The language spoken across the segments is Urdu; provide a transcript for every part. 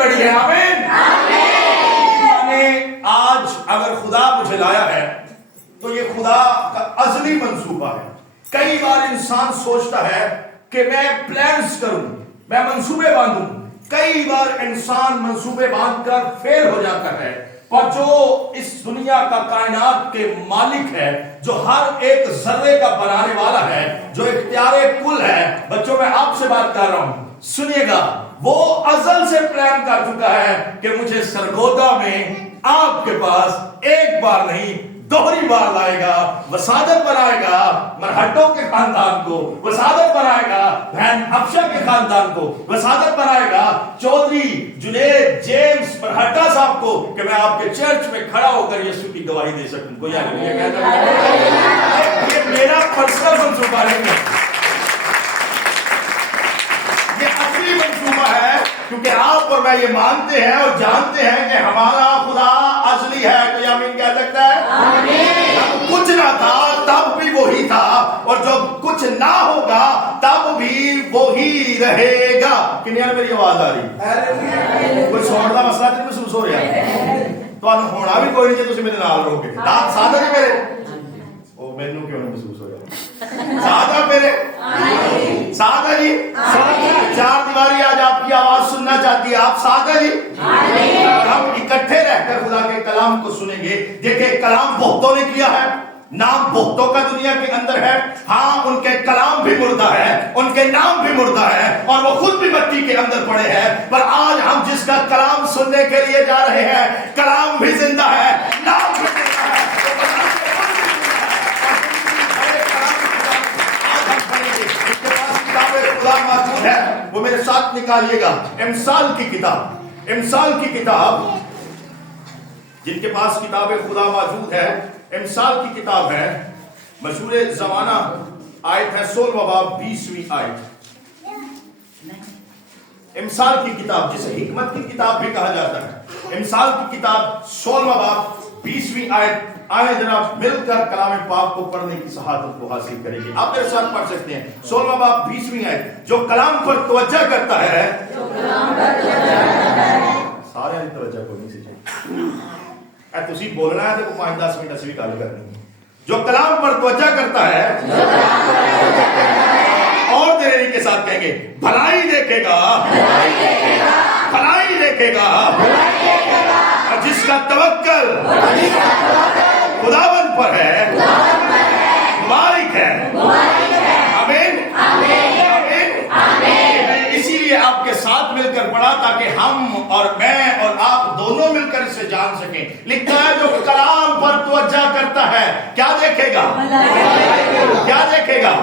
بڑی ہے. آمین. آج اگر خدا مجھے لایا ہے تو یہ خدا کا ازلی منصوبہ ہے. کئی بار انسان سوچتا ہے کہ میں پلانز کروں, میں منصوبے باندھوں. کئی بار انسان منصوبے باندھ کر فیل ہو جاتا ہے. اور جو اس دنیا کا کائنات کے مالک ہے, جو ہر ایک ذرے کا بنانے والا ہے, جو اختیار کل ہے, بچوں میں آپ سے بات کر رہا ہوں, سنیے گا, وہ ازل سے پلان کر چکا ہے کہ مجھے سرگودا میں آپ کے پاس ایک بار نہیں دوہری بار لائے گا. وسادت بنائے گا مرہٹوں کے خاندان کو, وسادت بنائے گا بہن افشا کے خاندان کو, وسادت بنائے گا چودھری جنید جیمز مرہٹا صاحب کو, کہ میں آپ کے چرچ میں کھڑا ہو کر یسوع کی گواہی دے سکوں. کوئی یہ میرا پرسنل منصوبہ نہیں ہے, یہ اصلی منصوبہ ہے, کیونکہ آپ اور میں یہ مانتے ہیں اور جانتے ہیں کہ ہمارا خدا ازلی ہے. کوئی آمین کہہ سکتا ہے؟ جب کچھ نہ تھا تب بھی وہی تھا, اور جب کچھ نہ ہوگا تب بھی وہی رہے گا. کنیا میری آواز آ رہی؟ کوئی سوڑ کا مسئلہ نہیں محسوس ہو رہا ہے؟ تو ہونا بھی کوئی نہیں, تھی میرے نال رہو گے. آپ سادہ جی میرے مینو کیوں نہیں محسوس ہو رہا؟ سادہ میرے سادہ جی, چار دیواری آج آپ کی آواز سننا چاہتی ہے. آپ سادہ جی, ہم اکٹھے رہ کر خدا کے کلام کو سنیں گے. دیکھیں کلام بہتوں نے کیا ہے, نام بہتوں کا دنیا کے اندر ہے. ہاں ان کے کلام بھی مردہ ہے, ان کے نام بھی مردہ ہے, اور وہ خود بھی مٹی کے اندر پڑے ہیں. پر آج ہم جس کا کلام سننے کے لیے جا رہے ہیں, کلام بھی زندہ ہے, نام بھی زندہ ہے. خدا موجود ہے, وہ میرے ساتھ نکالیے گا. امثال کی کتاب, امثال کی کتاب, جن کے پاس کتاب خدا موجود ہے, امثال کی کتاب ہے, مشہور زمانہ آیت ہے 16واں باب 20ویں آیت. امثال کی کتاب جسے حکمت کی کتاب بھی کہا جاتا ہے, امثال کی کتاب 16واں باب 20ویں آیت. آئے جناب مل کر کلام پاک کو پڑھنے کی سعادت کو حاصل کریں گے. آپ میرے ساتھ پڑھ سکتے ہیں 16واں باب 20ویں آیت. جو کلام پر توجہ کرتا ہے, سارے توجہ کو نہیں سیکھے, تسی بولنا ہے تو 5-10 منٹ اسی بھی گل کرنی ہے. جو کلام پر توجہ کرتا ہے, اور دلیری کے ساتھ کہیں گے بھلائی دیکھے گا, بھلائی دیکھے گا, اور جس کا توکل خداوند پر ہے مبارک ہے. آمین, آمین. اسی لیے آپ کے ساتھ مل کر پڑھا تاکہ ہم اور میں اور آپ دونوں مل کر اسے جان سکیں. لکھتا ہے جو کلام پر توجہ کرتا ہے کیا دیکھے گا, کیا دیکھے گا,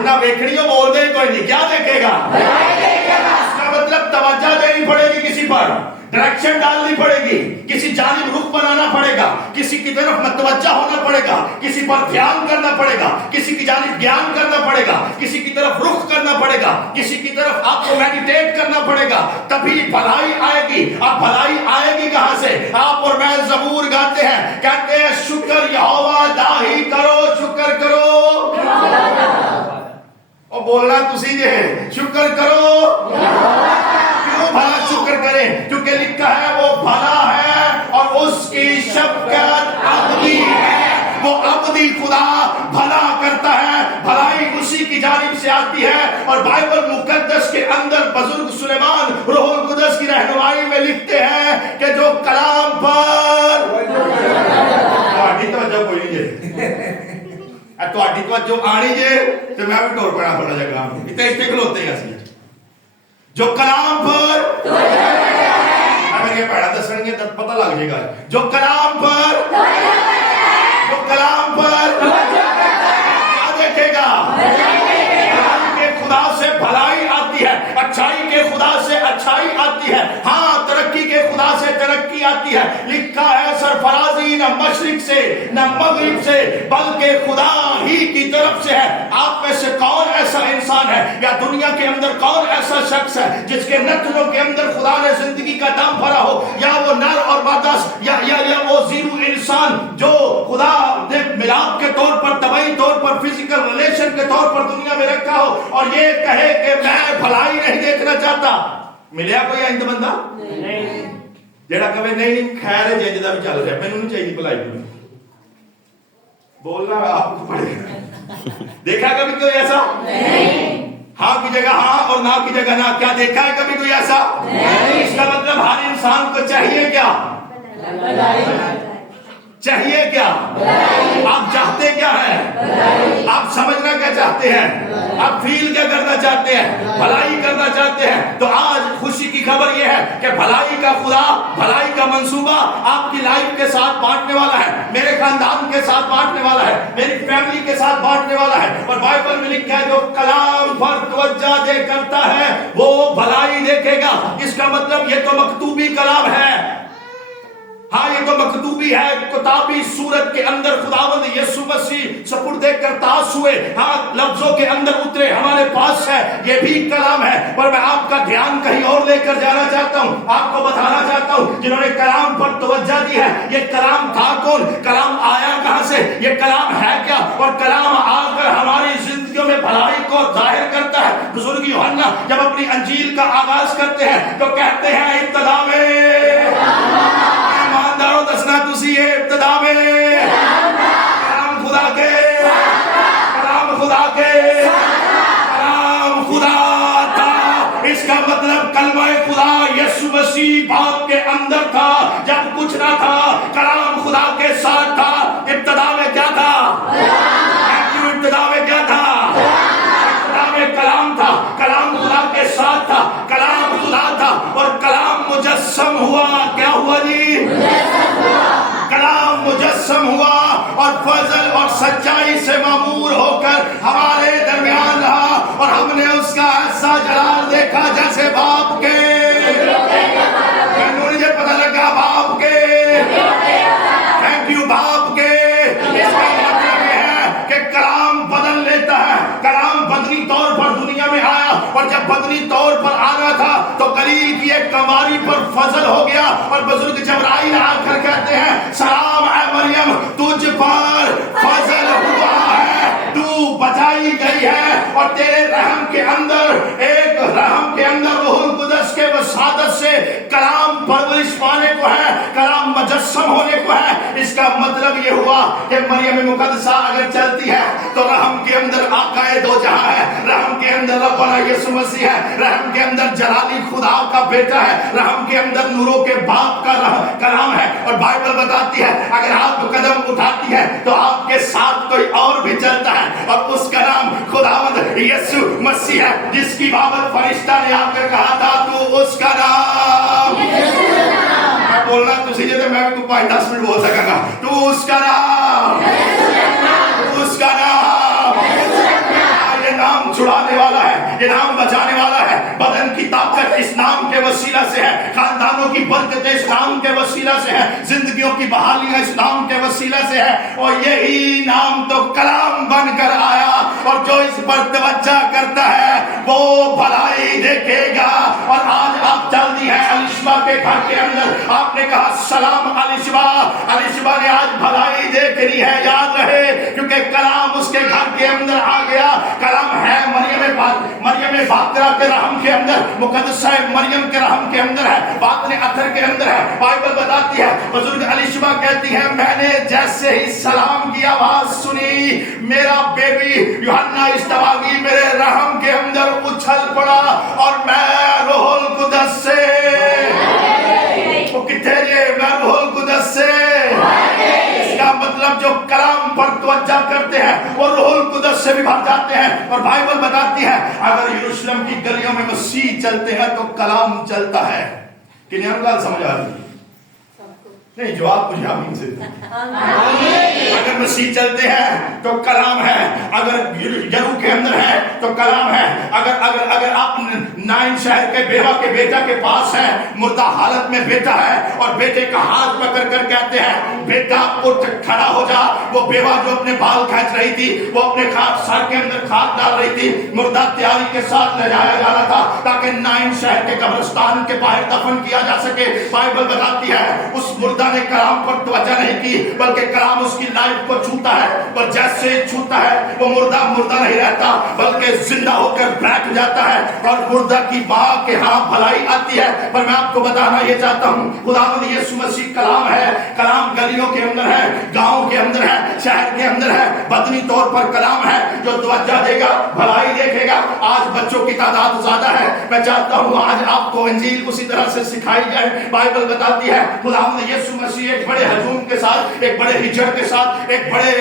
نہ ویکھڑیوں بول دے کوئی نہیں, کیا دیکھے گا. اس کا مطلب توجہ دینی پڑے گی کسی پر, ڈائریکشن ڈالنی پڑے گی, کسی جانب رخ بنانا پڑے گا, کسی کی طرف متوجہ ہونا پڑے گا, کسی پر دھیان کرنا پڑے گا, کسی کی جانب گیان کرنا پڑے گا, کسی کی طرف رخ کرنا پڑے گا, کسی کی طرف آپ کو میڈیٹیٹ کرنا پڑے گا, تبھی بھلائی آئے گی. اب بھلائی آئے گی کہاں سے؟ آپ اور میں زبور گاتے ہیں, کہتے ہیں شکر یہوہ داہی کرو, شکر کرو, اور بولنا تسی جے شکر کرو. کیوں بھلا شکر کریں؟ کیونکہ لکھا ہے وہ بھلا ہے اور اس کی شفقت ابدی ہے. وہ ابدی خدا بھلا کرتا ہے, بھلائی اسی کی جانب سے آتی ہے. اور بائبل مقدس کے اندر بزرگ سلیمان روح القدس کی رہنمائی میں لکھتے ہیں کہ جو کلام پر توجہ کوئی نہیں توجہ آنی جے تو میں بھی ٹور پڑا تھوڑا جگہ اتنے کھلوتے ہیں اسی جو کلام پر اگر یہ پڑھا دسن گے تب پتہ لگ جائے گا. جو کلام پر, جو کلام پر کیا دیکھے گا, کہ خدا سے بھلائی آتی ہے, اچھائی کے خدا سے اچھائی آتی ہے, ہاں ترقی کے خدا سے ترقی آتی ہے. لکھا ہے سرفرازی نہ مشرق سے نہ مغرب سے بلکہ خدا ہی کی طرف سے ہے. آپ میں سے کون ایسا انسان ہے یا دنیا کے اندر کون ایسا شخص ہے جس کے نتنوں کے اندر خدا نے زندگی کا دم بھرا ہو, یا وہ نر اور مادہ یا وہ زیرو انسان جو خدا نے ملاپ کے طور پر, طبعی طور پر, فزیکل ریلیشن کے طور پر دنیا میں رکھا ہو اور یہ کہے کہ میں بھلائی نہیں دیکھنا چاہتا. ملیا کوئی انت بندہ جیڑا کہے نہیں خیر ہے جنج دا بھی چل رہا مینوں نہیں چاہیے بھلائی بولنا آپ کو پڑے گا. دیکھا کبھی کوئی ایسا؟ نہیں. ہاں کی جگہ ہاں اور نہ کی جگہ نہ. کیا دیکھا ہے کبھی کوئی ایسا؟ نہیں. اس کا مطلب ہر انسان کو چاہیے کیا؟ چاہیے کیا؟ آپ چاہتے کیا ہے؟ آپ سمجھنا کیا چاہتے ہیں؟ آپ فیل کیا کرنا چاہتے ہیں؟ بھلائی کرنا چاہتے ہیں. تو آج خوشی کی خبر یہ ہے کہ بھلائی کا خدا بھلائی کا منصوبہ آپ کی لائف کے ساتھ بانٹنے والا ہے, میرے خاندان کے ساتھ بانٹنے والا ہے, میری فیملی کے ساتھ بانٹنے والا ہے. اور بائبل میں لکھا ہے جو کلام پر توجہ دے کرتا ہے وہ بھلائی دیکھے گا. اس کا مطلب یہ تو مکتوبی کلام ہے. ہاں یہ تو مکتوبی ہے, کتابی صورت کے اندر خداوند یسوع مسیح سپرد کرتاس ہوئے, ہاں لفظوں کے اندر اترے ہمارے پاس ہے, یہ بھی کلام ہے. پر میں آپ کا دھیان کہیں اور لے کر جانا چاہتا ہوں, آپ کو بتانا چاہتا ہوں جنہوں نے کلام پر توجہ دی ہے یہ کلام تھا کون, کلام آیا کہاں سے, یہ کلام ہے کیا, اور کلام آ کر ہماری زندگیوں میں بھلائی کو ظاہر کرتا ہے. بزرگ یوحنا جب اپنی انجیل کا آغاز کرتے ہیں تو کہتے ہیں ابتدا میں دسنا تسی ابتدا میں کلام خدا کے کلام خدا کے کلام خدا تھا. اس کا مطلب کلمہ خدا یسوع مسیح باپ کے اندر تھا جب کچھ نہ تھا, کلام خدا کے ساتھ تھا. ابتدا میں کیا تھا؟ ابتدا میں کیا تھا؟ ابتدا میں کلام تھا, کلام خدا کے ساتھ تھا, کلام خدا تھا اور کلام مجسم ہوا. کیا ہوا جی؟ کلام مجسم ہوا اور فضل اور سچائی سے معمور ہو کر ہمارے درمیان رہا, اور ہم نے اس کا ایسا جلال دیکھا جیسے باپ کے. مجھے پتہ لگا باپ کے. تھینک یو باپ کے. اس کا مطلب یہ ہے کہ کلام بدل لیتا ہے. کلام بدنی طور پر دنیا میں آیا, اور جب بدنی طور پر آنا تھا تو قریب یہ کماری پر فضل ہو گیا, اور بزرگ جبرائیل آ کر کہتے ہیں سلام اے مریم تجھ پر فضل ہوا ہے, تو بچائی گئی ہے, اور تیرے رحم کے اندر ایک رحم کے اندر روح القدس کے وسادت سے کلام پرورش پانے کو ہے, کلام مجسم ہونے کو ہے. اس کا مطلب یہ ہوا کہ مریم مقدسہ اگر چلتی ہے تو رحم کے اندر آقا دو جہاں ہے, رحم کے اندر ربنا یسوع مسیح ہے, رحم کے اندر جلالی خدا کا بیٹا ہے, رحم کے اندر نوروں کے باپ کا کلام ہے. اور بائبل بتاتی ہے اگر آپ قدم اٹھاتی ہے تو آپ کے ساتھ کوئی اور بھی چلتا ہے, اور اس کا نام خداوند یسوع مسیح ہے, جس کی بابت فرشتہ نے آ کر کہا تھا تو اس کا نام. میں بولنا تسی جے میں کو 5-10 منٹ بول سکا گا. تو اس کا نام, اس کا نام, یہ نام چھڑانے والا ہے, یہ نام بچانے والا ہے. بدن کی طاقت اس نام کے وسیلہ سے ہے, خاندانوں کی برکت اس نام کے وسیلہ سے ہے, زندگیوں کی بحالی اس نام کے وسیلہ سے ہے. اور یہی نام تو کلام بن کر آیا, اور جو اس پر توجہ کرتا ہے وہ بھلائی دیکھے گا. اور آج آپ چلتی ہیں الشبا کے گھر کے اندر, آپ نے کہا سلام الشبا, الشبا نے آج بھلائی دیکھنی ہے. یاد رہے کیونکہ کلام اس کے گھر کے اندر آ گیا. کلام ہے مریم باقرہ کے رحم کے اندر, مقدسہ مریم کے رحم کے اندر ہے, باطن اثر کے اندر ہے. بائبل بتاتی ہے بزرگ الشبا کہتی ہے میں نے جیسے ہی سلام کی آواز سنی میرا بیبی یوحنا استواگی میرے رحم کے اندر اچھل پڑا, اور میں روح القدس سے وہ کتنے میں روح القدس سے. اس کا مطلب جو کلام پر توجہ کرتے ہیں وہ روح القدس سے بھی بھر جاتے ہیں. اور بائبل بتاتی ہے اگر یروشلم کی گلیوں میں مسیح چلتے ہیں تو کلام چلتا ہے. کہ نہیں گال سمجھ آ رہی نہیں؟ جواب مجھے آمین سے. اگر مسیح چلتے ہیں تو کلام ہے, اگر یرو کے اندر ہے تو کلام ہے. اگر آپ نائن شہر کے بیوہ کے بیٹا کے پاس ہیں, مردہ حالت میں بیٹا ہے, اور بیٹے کا ہاتھ پکڑ کر کہتے ہیں بیٹا اٹھ کھڑا ہو جا. وہ بیوہ جو اپنے بال کھینچ رہی تھی, وہ اپنے سر کے اندر کھاد ڈال رہی تھی, مردہ تیاری کے ساتھ لے جایا جا رہا تھا تاکہ نائن شہر کے قبرستان کے باہر دفن کیا جا سکے. بائبل بتاتی ہے اس مردہ نے کلام پر توجہ نہیں کی, بلکہ کلام اس کی لائف کو چھوتا ہے, اور جیسے چھوتا ہے وہ مردہ مردہ نہیں رہتا بلکہ زندہ ہو کر بیٹھ جاتا ہے اور مردہ کی ماں کے ہاں بھلائی آتی ہے. پر میں آپ کو بتانا یہ چاہتا ہوں خداوند یسوع مسیح کلام ہے. کلام گلیوں کے اندر ہے, گاؤں کے اندر ہے, شہر کے اندر ہے, بدنی طور پر کلام ہے جو توجہ دے گا, بھلائی دیکھے گا. آج بچوں کی تعداد زیادہ ہے, میں چاہتا ہوں آج آپ کو انجیل اسی طرح سے سکھائی جائے. بائبل بتاتی ہے خداوند یسوع مسیح ایک بڑے ہجوم کے ساتھ, ایک بڑے ہجڑ کے ساتھ, ایک بڑے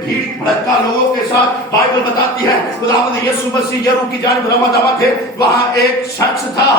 بھیڑ بھڑکا لوگوں کے ساتھ بائبل بتاتی ہے خداوند یسوع مسیح یریحو کی جانب روانہ تھے. وہاں ایک شخص تھا,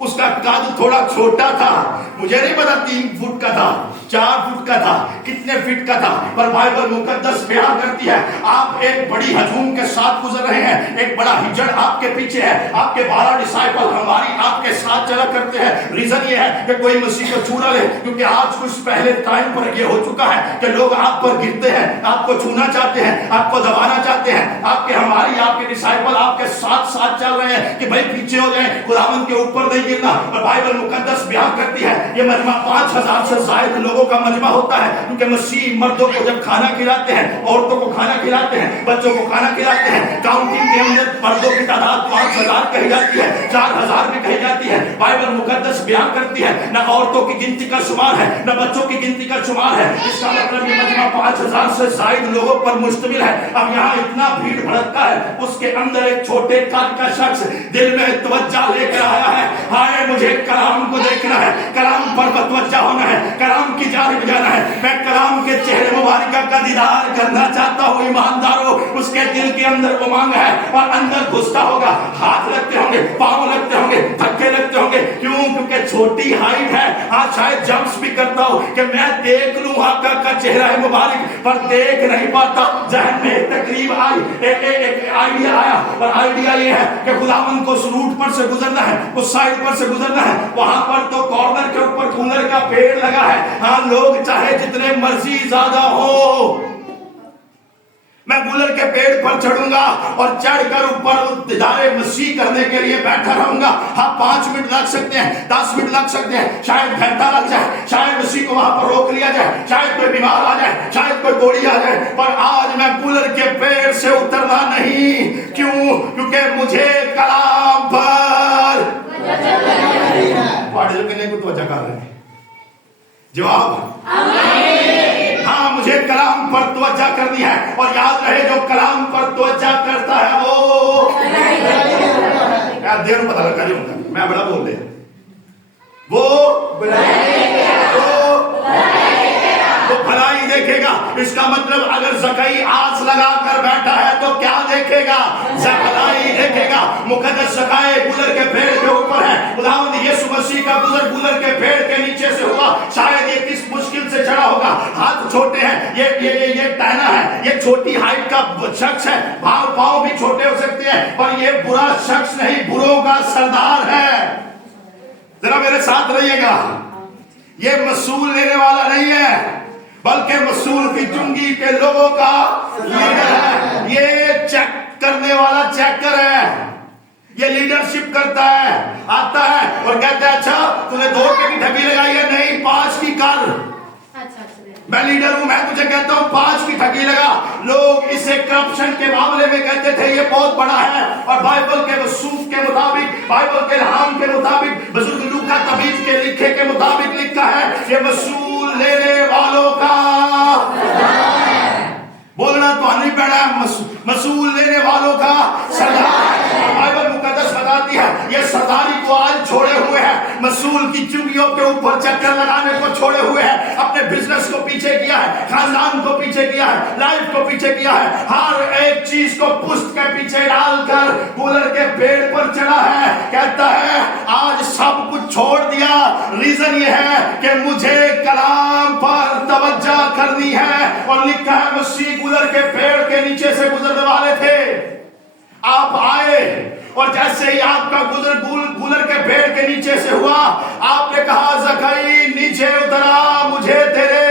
اس کا قد تھوڑا چھوٹا تھا, مجھے نہیں پتا 3 فٹ کا تھا, 4 فٹ کا تھا, کتنے فٹ کا تھا, پر بائبل مقدس بیان کرتی ہے آپ ایک بڑی ہجوم کے ساتھ گزر رہے ہیں, ایک بڑا ہجڑ آپ کے پیچھے ہے, آپ کے 12 ڈسائپل ہماری آپ کے ساتھ چلا کرتے ہیں. ریزن یہ ہے کہ کوئی مسیح کو چھو نہ لے, کیونکہ آج کچھ پہلے ٹائم پر یہ ہو چکا ہے کہ لوگ آپ پر گرتے ہیں, آپ کو چھونا چاہتے ہیں, آپ کو دبانا چاہتے ہیں. آپ کے ہماری آپ کے ڈسائپل آپ کے ساتھ ساتھ چل رہے ہیں کہ بھائی پیچھے ہو جائیں, خداوند کے اوپر نہیں گرنا. اور بائبل مقدس بیان کرتی ہے یہ مجمع 5000 سے زائد لوگوں کا مجمع ہوتا ہے, کیونکہ مسیح مردوں کو جب کھانا کھلاتے ہیں, عورتوں کو کھانا کھلاتے ہیں, بچوں کو کھانا کھلاتے ہیں, کاؤنٹنگ کے اندر مردوں کی تعداد 5000 کہی جاتی ہے, 4000 بھی کہی جاتی ہے. بائبل مقدس بیان کرتی ہے نہ عورتوں کی گنتی کا شمار ہے نہ بچوں کی گنتی کا شمار ہے. اس کا مطلب یہ مجمع 5000 سے زائد لوگوں پر مشتمل ہے. اب یہاں اتنا بھیڑ بھڑکتا ہے, اس کے اندر ایک چھوٹے قد کا شخص دل میں توجہ لے کر آیا ہے, ہائے مجھے کلام کو دیکھنا ہے, کلام پر متوجہ ہونا ہے, کلام کی جانب جانا ہے. میں کلام کے چہرے مبارکہ کا دیدار کرنا چاہتا ہوں. ایمانداروں, اس کے دل کے اندر امنگ ہے اور اندر گھستا ہوگا, ہاتھ لگتے ہوں گے, پاؤں لگتے ہوں گے, دھکے لگتے ہوں گے. کیوں؟ کیونکہ چھوٹی ہائٹ ہے. آج شاید جمپس بھی کرتا ہوں کہ میں دیکھ لوں آقا کا چہرہ مبارک, پر دیکھ نہیں پاتا. ذہن میں ایک تقریب آئی, ایک آئیڈیا آیا, اور آئیڈیا یہ ہے کہ خداوند کو اس روٹ پر سے گزرنا ہے, اس سائڈ پر سے گزرنا ہے. وہاں پر تو کارنر کے اوپر کولر کا پیڑ لگا ہے, ہاں لوگ چاہے جتنے مرضی زیادہ ہو, میں گولر کے پیڑ پر چڑھوں گا اور چڑھ کر اوپر دیدار مسیح کرنے کے لیے بیٹھا رہوں گا. ہاں 5 منٹ لگ سکتے ہیں, 10 منٹ لگ سکتے ہیں, شاید گھنٹہ لگ جائے, شاید مسیح کو وہاں پر روک لیا جائے, شاید کوئی بیمار آ جائے, شاید کوئی گوڑی آ جائے, پر آج میں گولر کے پیڑ سے اترنا نہیں. کیوں؟ کیونکہ مجھے کلام پر پاڑے جو کہنے کو توجہ کر رہے ہیں. جواب ہاں, مجھے کلام پر توجہ کرنی ہے. اور یاد رہے جو کلام پر توجہ کرتا ہے وہ یار دیر پتہ لگا نہیں ہوتا, میں بڑا بول رہے وہ بھلائی دیکھے گا. اس کا مطلب اگر زکئی آس لگا کر بیٹھا ہے تو کیا دیکھے گا؟ بھلائی دیکھے گا. مقدس زکائے گلر کے پیڑ کے اوپر ہے. خداوند یسوع مسیح کا گزر گلر کے پیڑ کے نیچے سے ہوا. شاید یہ کس مشکل سے چڑھا ہوگا, ہاتھ چھوٹے ہیں, یہ ٹہنا ہے, یہ چھوٹی ہائٹ کا شخص ہے, پاؤں بھی چھوٹے ہو سکتے ہیں, پر یہ برا شخص نہیں, بروں کا سردار ہے. ذرا میرے ساتھ رہیے گا, یہ مسئول لینے والا نہیں ہے بلکہ مسئول کی چنگی کے لوگوں کا لیڈر ہے. یہ چیک کرنے والا چیکر ہے, یہ لیڈرشپ کرتا ہے, آتا ہے اور کہتا ہے اچھا تو نے 2 کی ڈھبی لگائی ہے, نہیں 5 کی کر, میں لیڈر ہوں, میں تجھے کہتا ہوں 5 کی ٹھگی لگا. لوگ اسے کرپشن کے معاملے میں کہتے تھے یہ بہت بڑا ہے, اور بائبل کے وصوف کے مطابق, بائبل کے الہام کے مطابق, بزرگ لوکا تبیب کے لکھے کے مطابق لکھا ہے یہ مسئول لینے والوں کا بولنا تو نہیں پڑا, مسئول لینے والوں کا سردار. بائبل مقدس بتاتی ہے یہ سرداری کو آج چھوڑے ہوئے ہیں, مسئول کی چنگیوں کے اوپر چکر لگانے کو چھوڑے ہوئے ہیں, اپنے بزنس کو پیچھے کیا ہے, خاندان کو پیچھے کیا ہے, لائف کو پیچھے کیا ہے, ہر ایک چیز کو پشت کے پیچھے ڈال کر گولر کے پیڑ پر چڑھا ہے. کہتا ہے آج سب کچھ چھوڑ دیا, ریزن یہ ہے کہ مجھے کلام پر توجہ کرنی ہے. اور لکھا ہے مسیح گولر کے پیڑ کے نیچے سے گزرنے والے تھے, آپ آئے اور جیسے ہی آپ کا گولر کے پیڑ کے نیچے سے ہوا, آپ نے کہا زکئی نیچے اترا, مجھے تیرے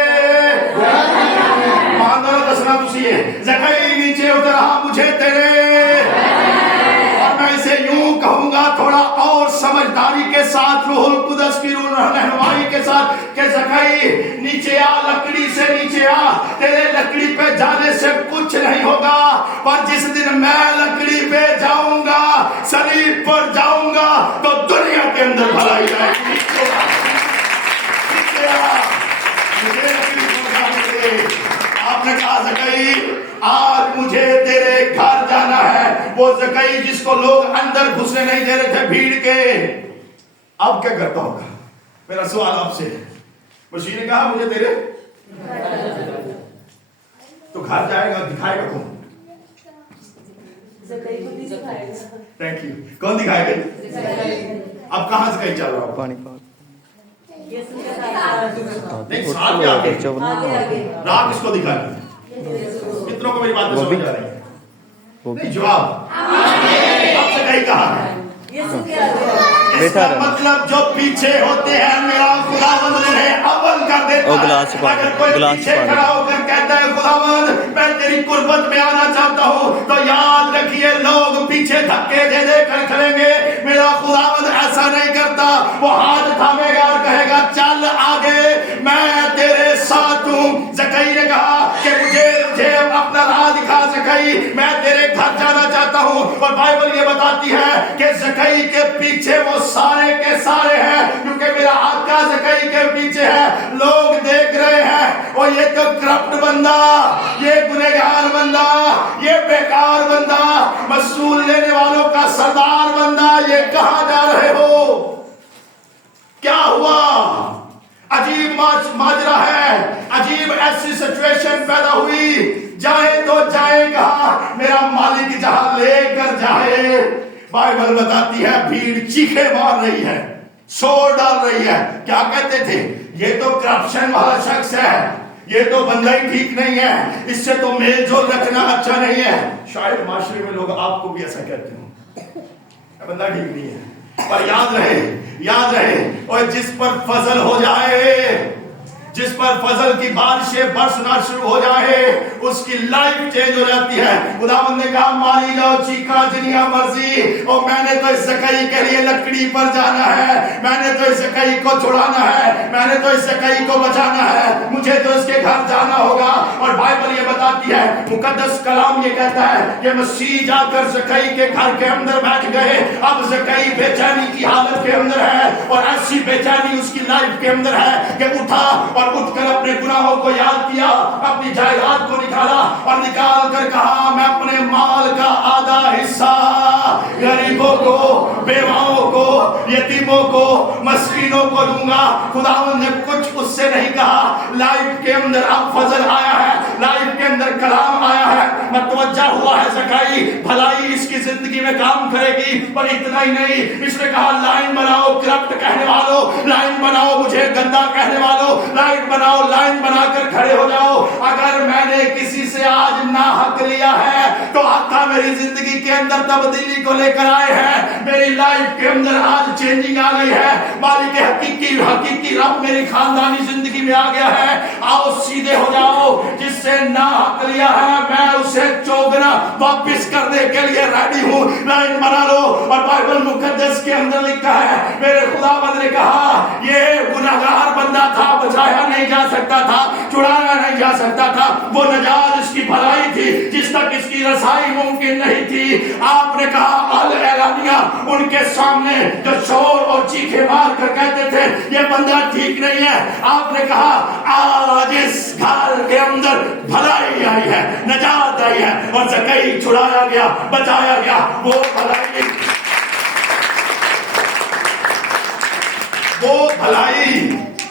دسنا تسی زکئی نیچے اترا, مجھے تیرے. اور میں اسے یوں کہوں گا تھوڑا اور سمجھداری کے کے ساتھ روح القدس کی رہنمائی کے ساتھ کہ زکئی نیچے آ، لکڑی سے نیچے آ، تیرے لکڑی پہ جانے سے کچھ نہیں ہوگا، پر جس دن میں لکڑی پہ جاؤں گا، صلیب پر جاؤں گا، تو دنیا کے اندر بھلائی جائے گی۔ مجھے لکڑی پر جانے دے۔ آپ نے کہا زکئی آج مجھے تیرے گھر جانا ہے۔ وہ زکئی جس کو لوگ اندر گھسنے نہیں دے رہے تھے بھیڑ کے، اب کیا کرتا ہوگا؟ میرا سوال آپ سے۔ مسیح نے کہا مجھے تیرے تو گھر جائے گا، دکھائے گا کون؟ Thank you. کون دکھائے گا؟ اب کہاں زکئی چل رہا ہوگا؟ نہیں، ساتھ میں آگے راہ کس کو دکھائے گا؟ کتنوں کو میری بات میں سمجھ آ رہی ہے؟ نہیں، جواب اب زکئی کہاں ہے؟ اس کا مطلب جو پیچھے ہوتے ہیں میرا خداوند انہیں اول کر دیتا ہے۔ اگر کوئی پیچھے کھڑا ہو کر کہتا ہے خداوند میں تیری قربت میں آنا چاہتا ہوں، تو یاد رکھیے لوگ پیچھے دھکے دے دے کر کھڑیں گے۔ میرا خداوند ایسا نہیں کرتا، وہ ہاتھ تھامے گا اور کہے گا چل آگے، میں تیرے ساتھ ہوں۔ زکئی نے کہا کہ مجھے اپنا راہ دکھا زکئی، میں تیرے گھر جانا چاہتا ہوں۔ اور بائبل یہ بتاتی ہے کہ زکئی کے پیچھے وہ سارے کے سارے ہیں، کیونکہ میرا آقا زکئی کے پیچھے ہے۔ لوگ دیکھ رہے ہیں اور یہ تو کرپٹ بندہ، یہ گنہگار بندہ، یہ بیکار بندہ، مسئول لینے والوں کا سردار بندہ، یہ کہاں جا رہے ہو؟ کیا ہوا؟ عجیب ماجرا ہے، عجیب ایسی سچویشن پیدا ہوئی۔ جائے تو جائے کہاں؟ میرا مالک جہاں لے کر جائے۔ بائبل بتاتی ہے بھیڑ چیخے مار رہی ہے، شور ڈال رہی ہے۔ کیا کہتے تھے؟ یہ تو کرپشن والا شخص ہے، یہ تو بندہ ہی ٹھیک نہیں ہے، اس سے تو میل جول رکھنا اچھا نہیں ہے۔ شاید معاشرے میں لوگ آپ کو بھی ایسا کہتے ہوں، بندہ ٹھیک نہیں ہے۔ پر یاد رہے، یاد رہے، اور جس پر فضل ہو جائے، جس پر فضل کی بارشیں برسنا شروع ہو جائے، اس کی لائف چینج ہو جاتی ہے۔ خداوند نے کہا ماری جاؤ چیخا جنیا مرضی، اور میں نے تو اس زکئی کے لیے لکڑی پر جانا ہے، میں نے تو اس زکئی کو چھڑانا ہے، میں نے تو اس زکئی کو بچانا ہے، مجھے تو اس کے گھر جانا ہوگا۔ اور بائبل یہ بتاتی ہے، مقدس کلام یہ کہتا ہے کہ مسیح جا کر زکئی کے گھر کے اندر بیٹھ گئے۔ اب زکئی بے چینی کی حالت کے اندر ہے، اور ایسی بے چینی اس کی لائف کے اندر ہے کہ اٹھا اور اٹھ کر اپنے گناہوں کو یاد کیا، اپنی جائیداد کو نکالا اور نکال کر کہا میں اپنے مال کا آدھا حصہ غریبوں کو، بیواؤں کو، یتیموں کو، مسکینوں کو دوں گا۔ خداوند نے کچھ اس سے نہیں کہا۔ لائف کے اندر اب فضل آیا ہے، لائف کے اندر کلام آیا ہے، متوجہ ہوا ہے زکئی بھلائی اس کی زندگی میں کام کرے گی۔ پر اتنا ہی نہیں، اس نے کہا لائن بناؤ کرپٹ کہنے والوں، لائن بناؤ مجھے گندا کہنے والوں، لائن بناؤ، لائن بنا کر کھڑے ہو جاؤ۔ اگر میں نے کسی سے آج ناحق لیا ہے تو آقا میری زندگی کے اندر تبدیلی کو لے کر آئے ہیں، میری لائف کے اندر آج چینجنگ آ گئی ہے، مالک حقیقی رب میری خاندانی زندگی میں آ گیا ہے۔ آؤ سیدھے ہو جاؤ، جس سے ناحق لیا ہے میں اسے چوگنا واپس کرنے کے لیے ریڈی ہوں۔ لائن بنا لو۔ اور بائبل مقدس کے اندر لکھا ہے میرے خداوند نے کہا یہ گنہگار بندہ تھا، بچایا نہیں جا سکتا تھا، چھڑایا نہیں جا سکتا تھا، وہ نجات اس کی بھلائی تھی جس تک اس کی رسائی ممکن نہیں تھی۔ آپ نے کہا اعلانیہ ان کے سامنے جو شور اور چیخے مار کر کہتے تھے یہ بندہ ٹھیک نہیں ہے، آپ نے کہا آج اس گھر کے اندر بھلائی آئی ہے، نجات آئی ہے، اور زکئی چھڑایا گیا، بچایا گیا۔ وہ بھلائی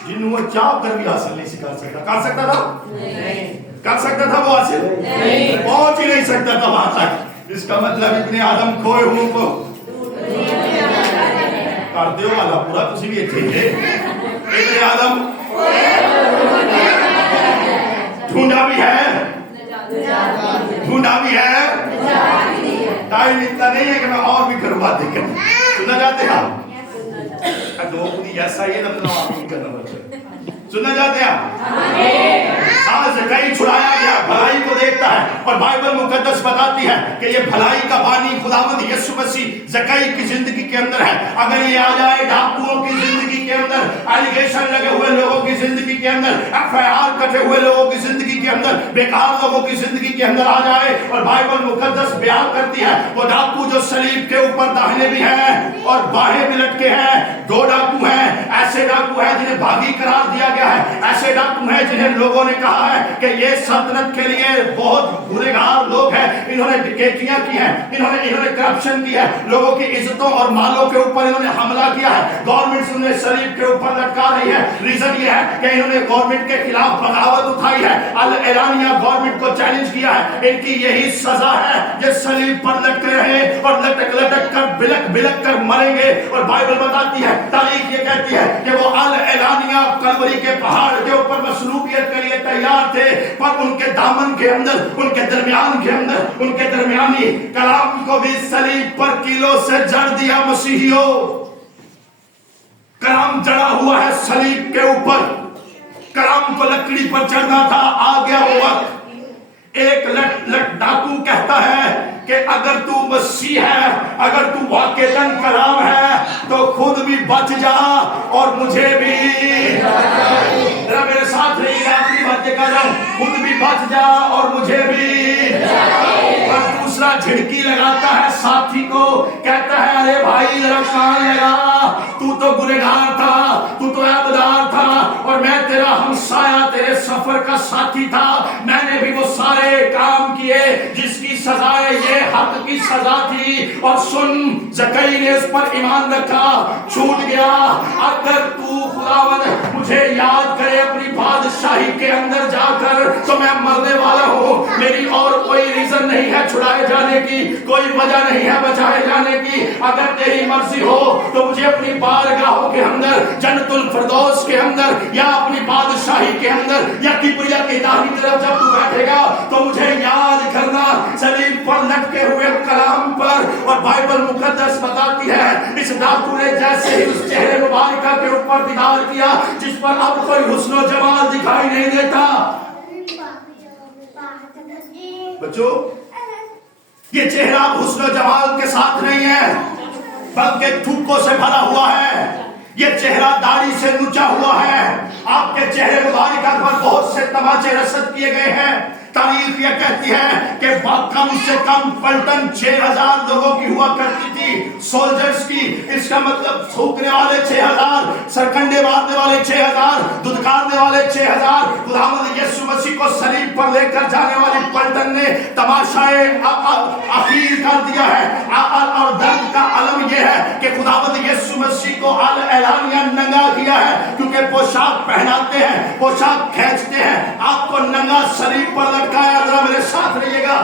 جنہوں وہ چاہ کر بھی حاصل نہیں کر سکتا، کر سکتا تھا؟ کر سکتا تھا وہ حاصل؟ پہنچ ہی نہیں سکتا تھا وہاں تک۔ اس کا مطلب اتنے آدم کھوئے ہوں کو کر دیو والا پورا تسی بھی اتنے ہی اتنے آدم ڈھونڈا بھی ہے، ڈھونڈا بھی ہے۔ ٹائم اتنا نہیں ہے کہ میں اور بھی کروں بات دیکھ کر سننا چاہتے ہیں آپ؟ ایسا یہ سننا چاہتے ہیں؟ زکئی چھڑایا گیا، بھلائی کو دیکھتا ہے، اور بائبل مقدس بتاتی ہے کہ یہ بھلائی کا بانی خداوند یسوع مسیح زکئی کی زندگی کے اندر ہے. اگر یہ آ جائے ڈاکوؤں کی زندگی کے اندر, ایلیگیشن لگے ہوئے لوگوں کی زندگی کے اندر, FIR کٹے ہوئے لوگوں کی زندگی کے اندر, بیکار لوگوں کی زندگی کے اندر آ جائے, اور بائبل مقدس بیان کرتی ہے وہ ڈاکو جو صلیب کے اوپر داہنے بھی ہیں اور باہیں بھی لٹکے ہیں, 2 ڈاکو ہیں. ایسے ڈاکو ہیں جنہیں باغی قرار دیا گیا ہے, ایسے ڈاکو ہیں جنہیں لوگوں نے کہا ہے کہ یہ سلطنت کے لیے بہت گنہگار لوگ ہیں, انہوں نے ڈکیتیاں کی ہیں, انہوں نے کرپشن کی ہے, لوگوں کی عزتوں اور مالوں کے اوپر انہوں نے حملہ کیا ہے, گورنمنٹ انہیں صلیب کے اوپر لٹکا رہی ہے. ریزن یہ ہے کہ انہوں نے گورنمنٹ کے خلاف بغاوت اٹھائی ہے, اعلانیہ گورنمنٹ کو چیلنج کیا ہے. ان کی یہی سزا ہے, یہ صلیب پر لٹکے رہے اور لٹک لٹک کر بلک بلک کر مریں گے. اور بائبل بتاتی ہے, تاریخ یہ کہتی ہے کہ وہ اعلانیہ کلوری کے پہاڑ کے اوپر مصلوبیت کے لیے تیار تھے, پر ان کے دامن کے اندر, ان کے درمیان کے اندر, ان کے درمیانی کلام کو بھی صلیب پر کیلوں سے جڑ دیا. مسیحیوں, کلام جڑا ہوا ہے صلیب کے اوپر, کلام کو لکڑی پر چڑھنا تھا. آ گیا وہ وقت. ایک لٹ ڈاکو کہتا ہے کہ اگر تو مسیح ہے, اگر تو واقعتاً کلام ہے تو خود بھی بچ جا اور مجھے بھی. ذرا میرے ساتھ رہیے, آخری بات یہ کہہ رہا ہوں, خود بھی بچ جا اور مجھے بھی. اور دوسرا جھڑکی لگاتا ہے ساتھی کو, کہتا ہے ارے بھائی ذرا کان لگا, تو تو گنہگار تھا, تو تو عیبدار تھا, اور میں تیرا ہمسایہ, تیرے سفر کا ساتھی تھا. میں نے بھی وہ سارے کام کیے جس کی سزا یہ حق کی سزا تھی. اور سن, زکئی نے اس پر ایمان رکھا, چھوٹ گیا. اگر تو خداوند مجھے یاد کرے اپنی بادشاہی کے اندر جا کر, تو میں مرنے والا ہوں. میری اور کوئی ریزن نہیں ہے چھڑائے جانے کی, کوئی وجہ نہیں ہے بچائے جانے کی. اگر تیری مرضی ہو تو مجھے اپنی بارگاہوں کے اندر, جنت الفردوس کے اندر, یا اپنی بادشاہی کے اندر, یا کبریا کی داہنی طرف جب تو بیٹھے گا تو مجھے یاد کرنا صلیب پر لٹکے ہوئے کلام پر. اور بائبل مقدس بتاتی ہے اس ڈاکو نے جیسے ہی اس چہرے مبارکہ کے اوپر دیدار کیا جس پر اب کوئی حسن و جمال دکھائی نہیں دیتا. بچوں, یہ چہرہ اب حسن و جمال کے ساتھ نہیں ہے بلکہ تھوکوں سے بھرا ہوا ہے. یہ چہرہ داڑھی سے نچا ہوا ہے. آپ کے چہرے مبارکہ پر بہت سے تماچے رصد کیے گئے ہیں. تاریخ یہ کہتی ہے کہ کم سے کم پلٹن 6000 لوگوں کی ہوا کرتی تھی, سولجرز کی. اس کا مطلب تھوکنے والے 6000, سرکنڈے مارنے والے 6000, دھتکارنے والے 6000. خداوند یسوع مسیح کو صلیب پر لے کر جانے والی پلٹن نے تماشائے اخیر کر دیا ہے. اور درد کا علم یہ ہے کہ خداوند یسوع مسیح کو اعلانیہ ننگا کیا ہے, کیونکہ پوشاک پہناتے ہیں, پوشاک کھینچتے ہیں, آپ کو ننگا صلیب پر لٹکایا. ذرا میرے ساتھ رہیے گا,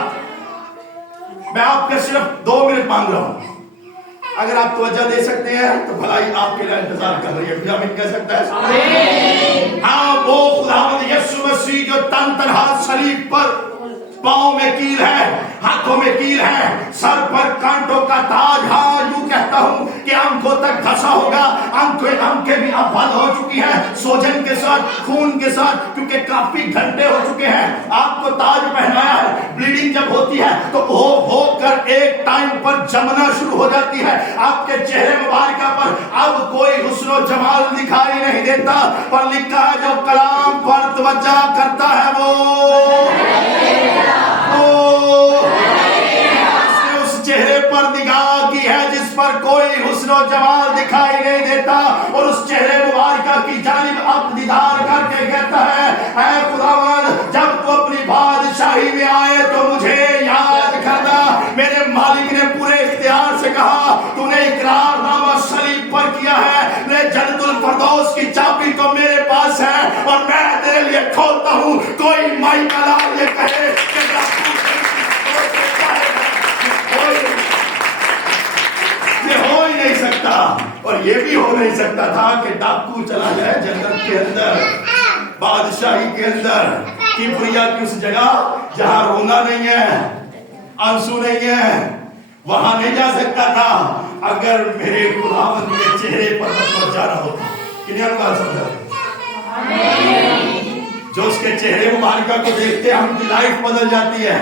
میں آپ کے صرف 2 منٹ مانگ رہا ہوں. اگر آپ توجہ دے سکتے ہیں تو بھلائی آپ کے لیے انتظار کر رہی ہے. کیا میں کہہ سکتا ہے آمین؟ ہاں, وہ خداوند یسوع مسیح جو تن تنہا صلیب پر, پاؤں میں کیل ہے, ہاتھوں میں کیل ہے, سر پر کانٹوں کا تاج. ہاں, یوں کہتا ہوں کہ آنکھوں تک دھسا ہوگا. آنکھیں بھی اب بند ہو چکی ہیں, سوجن کے ساتھ, خون کے ساتھ, کیونکہ کافی گھنٹے ہو چکے ہیں. آپ کو تاج پہنایا ہے. بلیڈنگ جب ہوتی ہے تو ہو کر ایک ٹائم پر جمنا شروع ہو جاتی ہے. آپ کے چہرے مبارکہ پر اب کوئی حسن و جمال دکھائی نہیں دیتا, پر لکھا ہے جو کلام پر توجہ کرتا ہے وہ اس چہرے پر نگاہ کی ہے جس پر کوئی حسن و جمال دکھائی نہیں دیتا, اور اس چہرے مبارکہ کی جانب اب دیدار کر کے کہتا ہے اے خداوند, جب تو اپنی بادشاہی میں آئے تو مجھے یاد کرنا. میرے مالک نے پورے اختیار سے کہا تو نے اقرار نامہ صلیب پر کیا ہے, میں جنت الفردوس کی چابی تو میرے پاس ہے اور میں تیرے لیے کھولتا ہوں. کوئی مائی کا لال یہ کہے کہ یہ ہو ہی نہیں سکتا, اور یہ بھی ہو نہیں سکتا تھا کہ ڈاکو چلا جائے جنت کے اندر, بادشاہی کے اندر, کبریا کی اس جگہ جہاں رونا نہیں ہے, آنسو نہیں ہے, وہاں نہیں جا سکتا تھا اگر میرے خداوند کے چہرے پر مت جانا ہوتا. کنیا بات سمجھا, جو اس کے چہرے مبارکہ کو دیکھتے ہیں ہم کی لائف بدل جاتی ہے.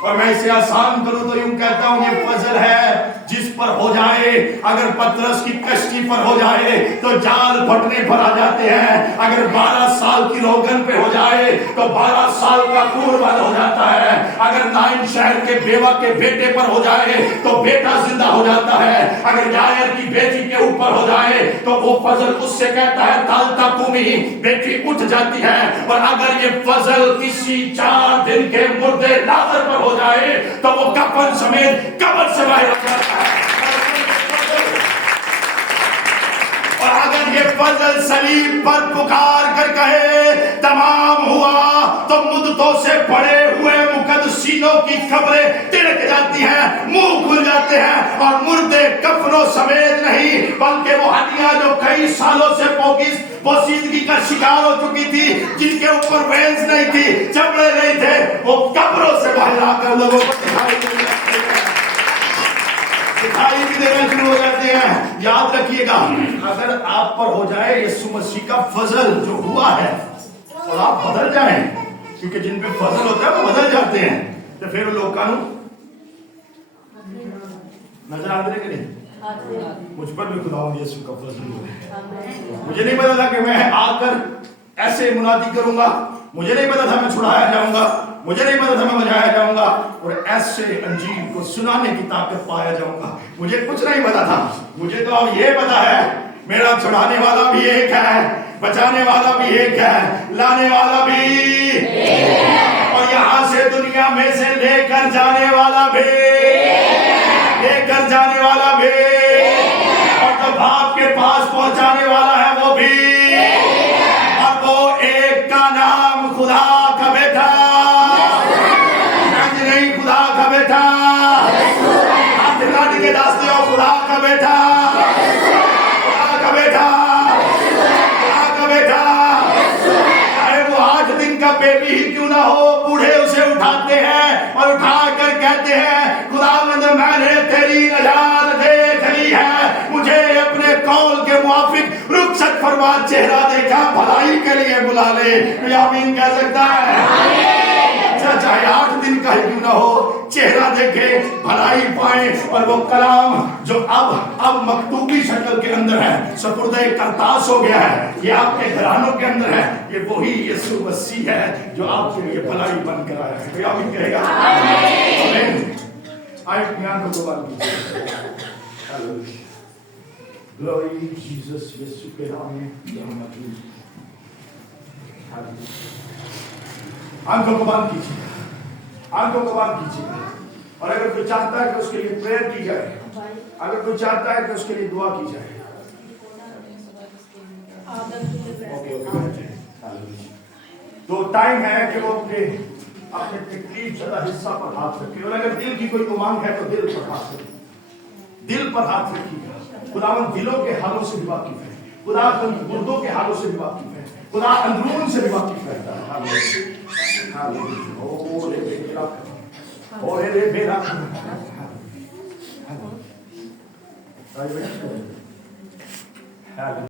اور میں اسے آسان کروں تو یوں کہتا ہوں یہ فضل ہے جس پر ہو جائے، اگر پطرس کی کشتی پر ہو جائے تو جال پھٹنے پر آ جاتے ہیں، اگر 12 سال کی روغن پہ ہو جائے تو 12 سال کا خون بند ہو جاتا ہے، اگر نائن شہر کے بیوہ کے بیٹے پر ہو جائے تو بیٹا زندہ ہو جاتا ہے، اگر یائر کی بیٹی کے اوپر ہو جائے تو وہ فضل اس سے کہتا ہے تالتا قومی، بیٹی اٹھ جاتی ہے۔ اور اگر یہ فضل کسی 4 دن کے مردے لازر پر ہو جائے تو وہ کفن سمیت قبر سے باہر آ جاتا ہے۔ اور اگر یہ فضل صلیب پر پکار کر کہے تمام ہوا تو مدتوں سے پڑے ہوئے مقدسینوں کی قبریں تڑک جاتی ہیں، منہ کھل جاتے ہیں، اور مردے کفنوں سمیت نہیں بلکہ وہ ہڈیاں جو کئی سالوں سے پوسیدگی کا شکار ہو چکی تھی، جن کے اوپر وینز نہیں تھی، چمڑے نہیں تھے، وہ قبروں سے باہر آ کر لوگوں کو دکھائی بھی دینا شروع ہو جاتے ہیں۔ یاد رکھیے گا، اگر آپ پر ہو جائے یسوع مسیح کا فضل جو ہوا ہے اور آپ بدل جائیں، کیونکہ جن پہ فضل ہوتا ہے وہ بدل جاتے ہیں، تو پھر وہ لوگ قانون نظر آتے ہیں کہ نہیں؟ مجھ پر بھی خدا یسوع کا فضل ہوا ہے۔ مجھے نہیں پتا تھا کہ میں آ کر ایسے منادی کروں گا، مجھے نہیں پتا تھا میں چھڑایا جاؤں گا، مجھے نہیں پتا تھا میں بجایا جاؤں گا اور ایسے انجیل کو سنانے کی طاقت پایا جاؤں گا، مجھے کچھ نہیں پتا تھا۔ مجھے تو اب یہ پتا ہے میرا چھڑانے والا بھی ایک ہے، بچانے والا بھی ایک ہے، لانے والا بھی ایک ہے، اور یہاں سے دنیا میں سے لے کر جانے والا بھی لے کر جانے والا بھی، اور جو باپ کے پاس پہنچانے والا ہے وہ بھی، اور وہ ایک کا نام خدا کا بیٹا نہیں، خدا کا بیٹا، ہاتھ لاٹھی کے داستے ہو، خدا کا بیٹا، خدا کا بیٹا، خدا کا بیٹا، چاہے وہ 8 دن کا بیبی ہی کیوں نہ ہو، بوڑھے اسے اٹھاتے ہیں اور اٹھا کر کہتے ہیں خداوند میں نے تیری نجات دیکھ لی ہے، مجھے اپنے قول کے موافق رخصت فرما، چہرہ دیکھا بھلائی کے لیے بلا لے۔ کوئی آمین کہہ سکتا ہے؟ چاہے 8 دن کا ہی کیوں نہ ہو، چہرہ دیکھے بھلائی پائیں، اور وہ کلام جو اب مکتوبی شکل کے اندر ہے، سپردہ کرتاس ہو گیا ہے، یہ آپ کے گھرانوں کے اندر ہے، یہ وہی یسوع مسیح ہے جو آپ کے لیے بھلائی بن کر آیا ہے۔ کوئی آمین کہے گا؟ آمین۔ آئے اپنی آنکھوں کو بند کیجیے۔ گلوری جیسس، یسوع کے نام میں آنکھوں کو بند کیجیے، آنکھوں کو بند کیجیے، اور اگر کوئی چاہتا ہے کہ اس کے لیے پریئر کی جائے، اگر کوئی چاہتا ہے کہ اس کے لیے دعا کی جائے، تو ٹائم ہے کہ وہ اپنے تکلیف زدہ حصہ پر ہاتھ رکھے، اور اگر دل کی کوئی امنگ ہے تو دل پر ہاتھ رکھے، دل پر ہاتھ رکھیے گا۔ خداوند دلوں کے حالوں سے بھی واقف ہے، خدا مردوں کے حالوں سے بھی واقف ہے، خدا اندرون سے بھی واقف رہتا ہے۔